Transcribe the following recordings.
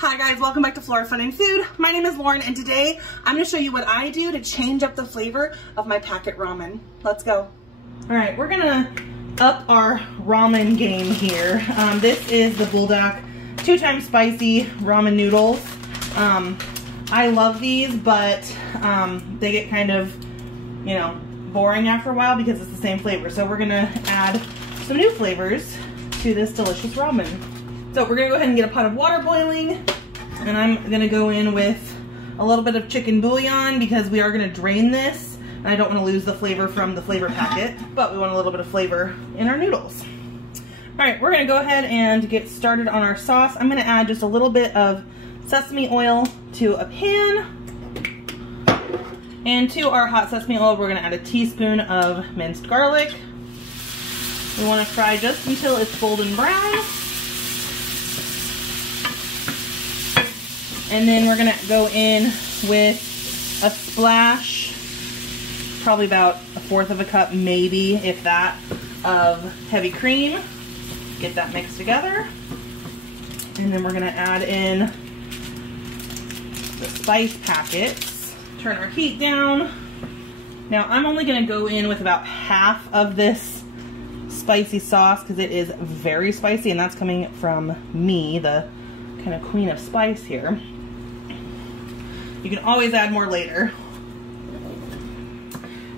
Hi guys, welcome back to Flora Fun and Food. My name is Lauren and today I'm going to show you what I do to change up the flavor of my packet ramen. Let's go. Alright, we're going to up our ramen game here. This is the Bulldog 2-time spicy ramen noodles. I love these, but they get kind of, you know, boring after a while because it's the same flavor. So we're going to add some new flavors to this delicious ramen. So we're gonna go ahead and get a pot of water boiling, and I'm gonna go in with a little bit of chicken bouillon because we are gonna drain this, and I don't wanna lose the flavor from the flavor packet, but we want a little bit of flavor in our noodles. All right, we're gonna go ahead and get started on our sauce. I'm gonna add just a little bit of sesame oil to a pan, and to our hot sesame oil, we're gonna add a teaspoon of minced garlic. We wanna fry just until it's golden brown. And then we're gonna go in with a splash, probably about 1/4 of a cup, maybe, if that, of heavy cream. Get that mixed together. And then we're gonna add in the spice packets. Turn our heat down. Now I'm only gonna go in with about half of this spicy sauce because it is very spicy, and that's coming from me, the kind of queen of spice here. You can always add more later.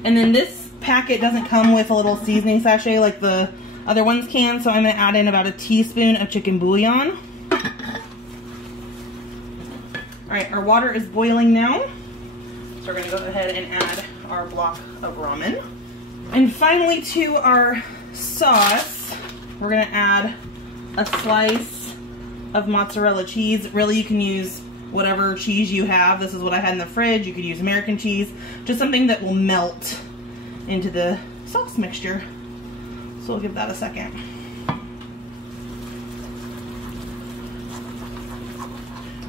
And then this packet doesn't come with a little seasoning sachet like the other ones can, so I'm going to add in about a teaspoon of chicken bouillon. Alright, our water is boiling now, so we're going to go ahead and add our block of ramen. And finally, to our sauce, we're going to add a slice of mozzarella cheese. Really, you can use whatever cheese you have. This is what I had in the fridge. You could use American cheese, just something that will melt into the sauce mixture. So we'll give that a second. All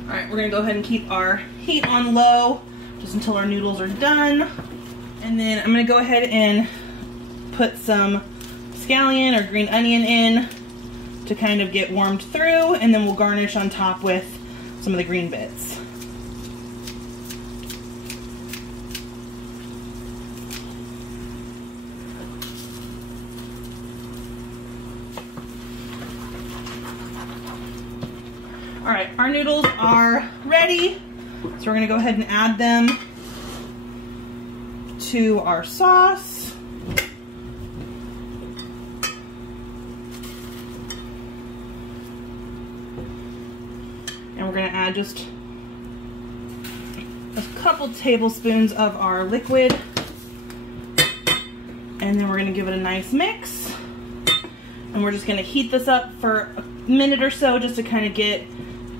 right, we're gonna go ahead and keep our heat on low just until our noodles are done. And then I'm gonna go ahead and put some scallion or green onion in to kind of get warmed through, and then we'll garnish on top with some of the green bits. All right, our noodles are ready, so we're gonna go ahead and add them to our sauce. And we're going to add just a couple tablespoons of our liquid, and then we're going to give it a nice mix, and we're just going to heat this up for a minute or so just to kind of get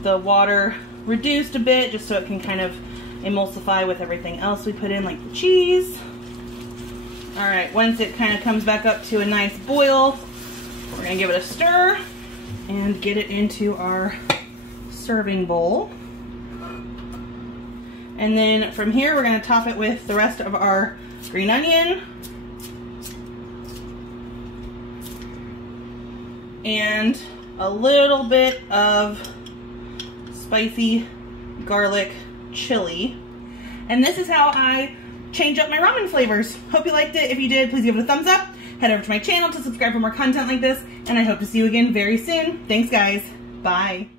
the water reduced a bit, just so it can kind of emulsify with everything else we put in, like the cheese. Alright, once it kind of comes back up to a nice boil, we're going to give it a stir and get it into our serving bowl. And then from here we're going to top it with the rest of our green onion and a little bit of spicy garlic chili. And this is how I change up my ramen flavors. Hope you liked it. If you did, please give it a thumbs up. Head over to my channel to subscribe for more content like this, and I hope to see you again very soon. Thanks guys. Bye.